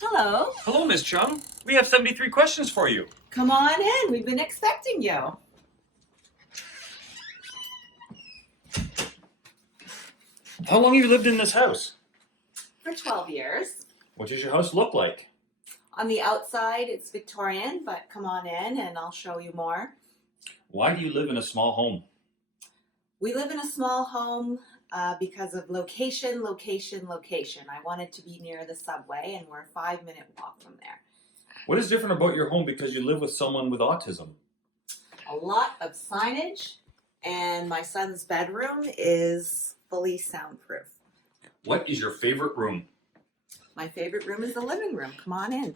Hello. Hello, Ms. Cheung. We have 73 questions for you. Come on in. We've been expecting you. How long have you lived in this house? For 12 years. What does your house look like? On the outside, it's Victorian, but come on in and I'll show you more. Why do you live in a small home? We live in a small home because of location. I wanted to be near the subway, and we're a 5-minute walk from there. What is different about your home because you live with someone with autism? A lot of signage, and my son's bedroom is fully soundproof. What is your favorite room? My favorite room is the living room. Come on in.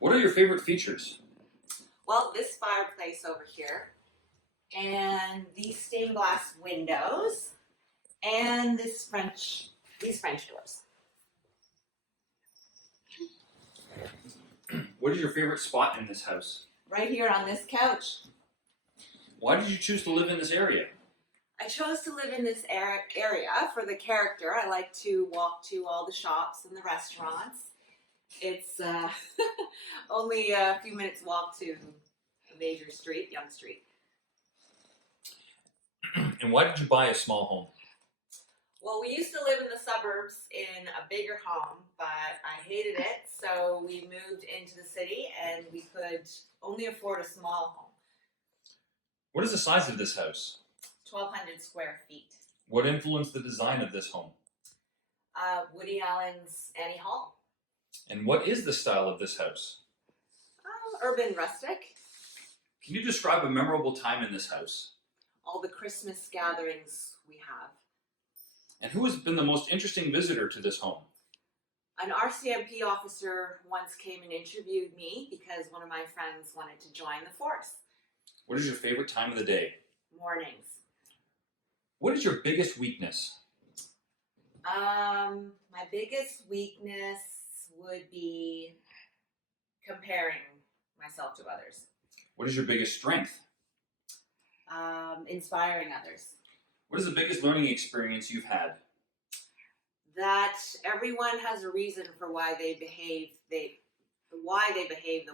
What are your favorite features? Well, this fireplace over here, and these stained glass windows, and these French doors. What is your favorite spot in this house? Right here on this couch. Why did you choose to live in this area? I chose to live in this area for the character. I like to walk to all the shops and the restaurants. It's only a few minutes walk to a major street, Young Street. And why did you buy a small home? Well, we used to live in the suburbs in a bigger home, but I hated it, so we moved into the city and we could only afford a small home. What is the size of this house? 1,200 square feet. What influenced the design of this home? Woody Allen's Annie Hall. And what is the style of this house? Urban rustic. Can you describe a memorable time in this house? All the Christmas gatherings we have. And who has been the most interesting visitor to this home? An RCMP officer once came and interviewed me because one of my friends wanted to join the force. What is your favorite time of the day? Mornings. What is your biggest weakness? My biggest weakness would be comparing myself to others. What is your biggest strength? Inspiring others. What is the biggest learning experience you've had? That everyone has a reason for why they behave the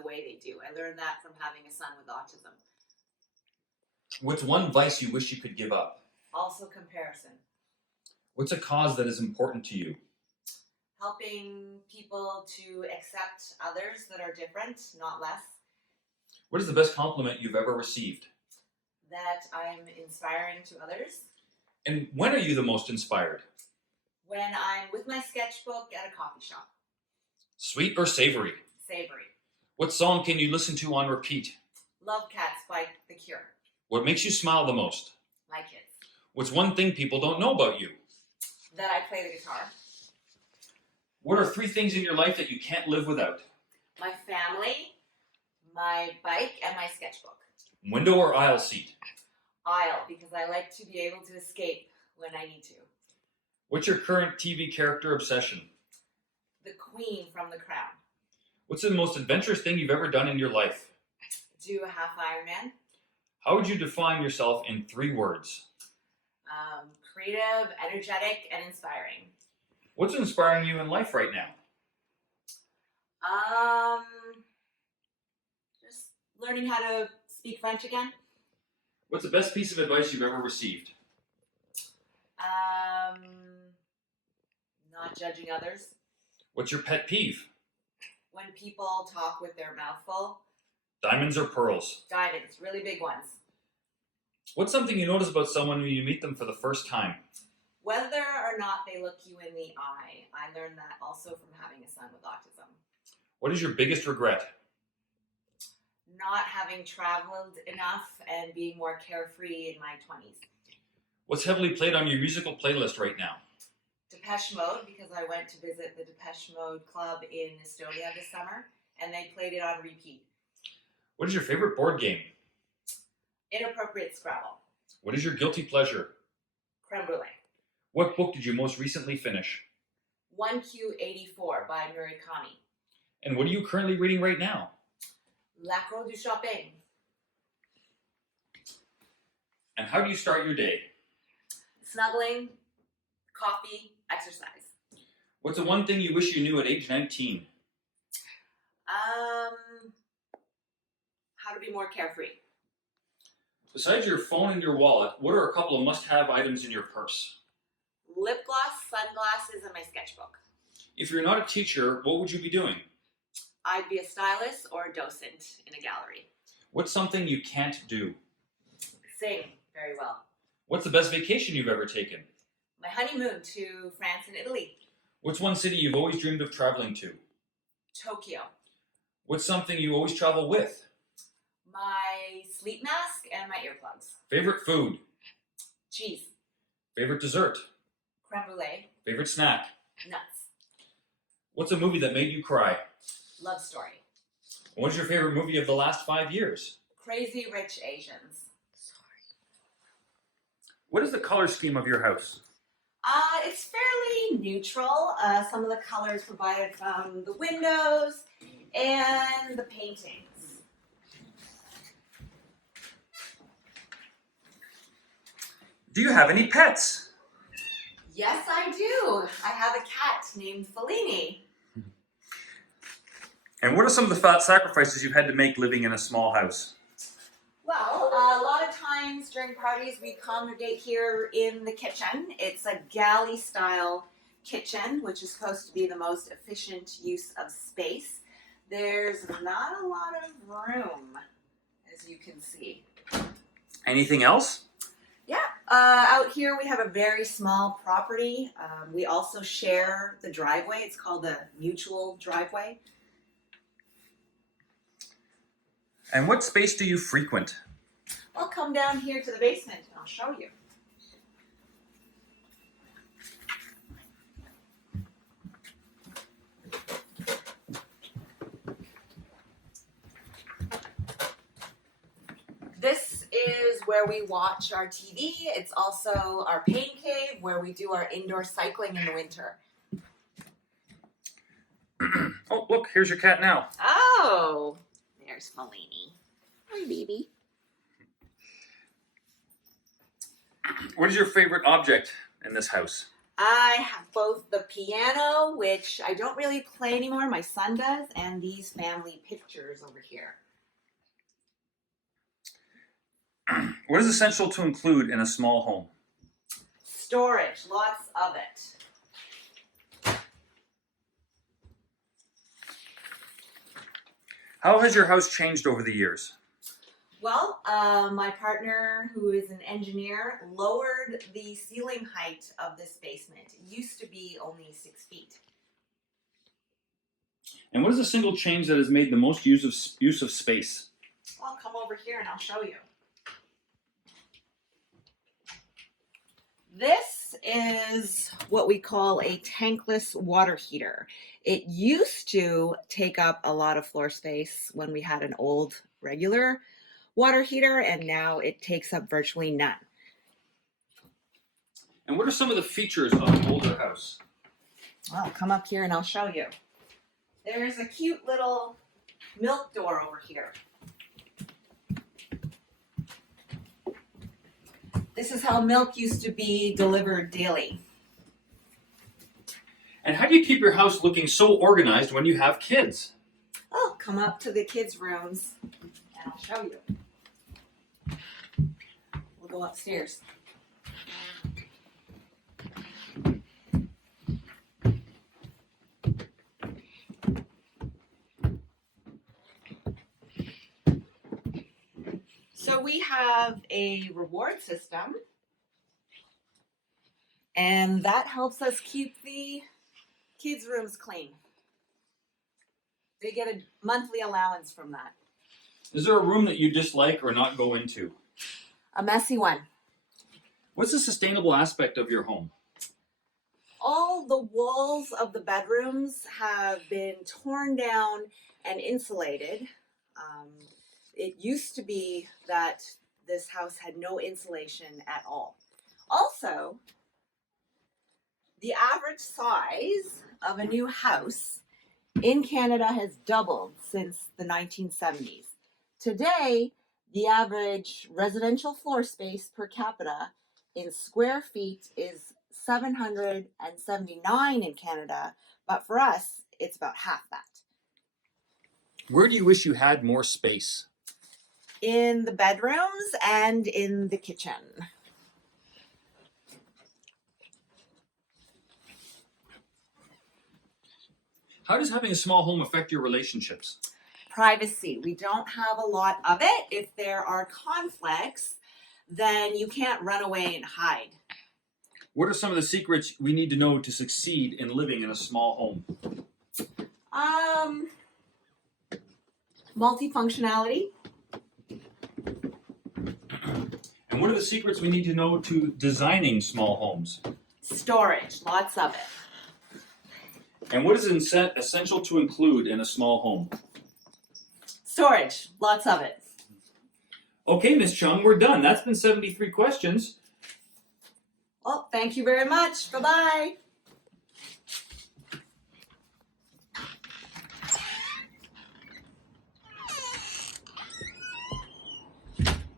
way they do. I learned that from having a son with autism. What's one vice you wish you could give up? Also comparison. What's a cause that is important to you? Helping people to accept others that are different, not less. What is the best compliment you've ever received? That I'm inspiring to others. And when are you the most inspired? When I'm with my sketchbook at a coffee shop. Sweet or savory? Savory. What song can you listen to on repeat? Love Cats by The Cure. What makes you smile the most? My kids. What's one thing people don't know about you? That I play the guitar. What are 3 things in your life that you can't live without? My family, my bike, and my sketchbook. Window or aisle seat? Aisle, because I like to be able to escape when I need to. What's your current TV character obsession? The Queen from The Crown. What's the most adventurous thing you've ever done in your life? Do a half Ironman. How would you define yourself in 3 words? Creative, energetic, and inspiring. What's inspiring you in life right now? Just learning how to speak French again. What's the best piece of advice you've ever received? Not judging others. What's your pet peeve? When people talk with their mouth full. Diamonds or pearls? Diamonds, really big ones. What's something you notice about someone when you meet them for the first time? Whether or not they look you in the eye. I learned that also from having a son with autism. What is your biggest regret? Not having traveled enough and being more carefree in my 20s. What's heavily played on your musical playlist right now? Depeche Mode, because I went to visit the Depeche Mode Club in Estonia this summer, and they played it on repeat. What is your favorite board game? Inappropriate Scrabble. What is your guilty pleasure? Creme brulee. What book did you most recently finish? 1Q84 by Murakami. And what are you currently reading right now? L'acro du shopping. And how do you start your day? Snuggling, coffee, exercise. What's the one thing you wish you knew at age 19? How to be more carefree. Besides your phone and your wallet, what are a couple of must-have items in your purse? Lip gloss, sunglasses, and my sketchbook. If you're not a teacher, what would you be doing? I'd be a stylist or a docent in a gallery. What's something you can't do? Sing very well. What's the best vacation you've ever taken? My honeymoon to France and Italy. What's one city you've always dreamed of traveling to? Tokyo. What's something you always travel with? My sleep mask and my earplugs. Favorite food? Cheese. Favorite dessert? Creme brulee. Favorite snack? Nuts. What's a movie that made you cry? Love story. What's your favorite movie of the last 5 years? Crazy Rich Asians. What is the color scheme of your house? It's fairly neutral. Some of the colors provided from the windows and the paintings. Do you have any pets? Yes, I do. I have a cat named Fellini. And what are some of the sacrifices you've had to make living in a small house? Well, a lot of times during parties we congregate here in the kitchen. It's a galley-style kitchen, which is supposed to be the most efficient use of space. There's not a lot of room, as you can see. Anything else? Yeah, out here we have a very small property. We also share the driveway. It's called a mutual driveway. And what space do you frequent? I'll come down here to the basement and I'll show you. This is where we watch our TV. It's also our pain cave where we do our indoor cycling in the winter. Oh, look, here's your cat now. Oh, there's Fellini. Hi, baby. What is your favorite object in this house? I have both the piano, which I don't really play anymore, my son does, and these family pictures over here. What is essential to include in a small home? Storage, lots of it. How has your house changed over the years? Well, my partner, who is an engineer, lowered the ceiling height of this basement. It used to be only 6 feet. And what is the single change that has made the most use of space? Well, come over here and I'll show you. This is what we call a tankless water heater. It used to take up a lot of floor space when we had an old regular water heater, and now it takes up virtually none. And what are some of the features of an older house? Well, come up here and I'll show you. There's a cute little milk door over here. This is how milk used to be delivered daily. And how do you keep your house looking so organized when you have kids? Oh, come up to the kids' rooms and I'll show you. We'll go upstairs. So we have a reward system, and that helps us keep the kids' rooms clean. They get a monthly allowance from that. Is there a room that you dislike or not go into? A messy one. What's the sustainable aspect of your home? All the walls of the bedrooms have been torn down and insulated. It used to be that this house had no insulation at all. Also, the average size of a new house in Canada has doubled since the 1970s. Today, The average residential floor space per capita in square feet is 779 in Canada, but for us, it's about half that. Where do you wish you had more space? In the bedrooms and in the kitchen. How does having a small home affect your relationships? Privacy. We don't have a lot of it. If there are conflicts, then you can't run away and hide. What are some of the secrets we need to know to succeed in living in a small home? Multifunctionality. And what are the secrets we need to know to designing small homes? Storage. Lots of it. And what is essential to include in a small home? Storage. Lots of it. Okay, Ms. Cheung, we're done. That's been 73 questions. Well, thank you very much. Bye-bye.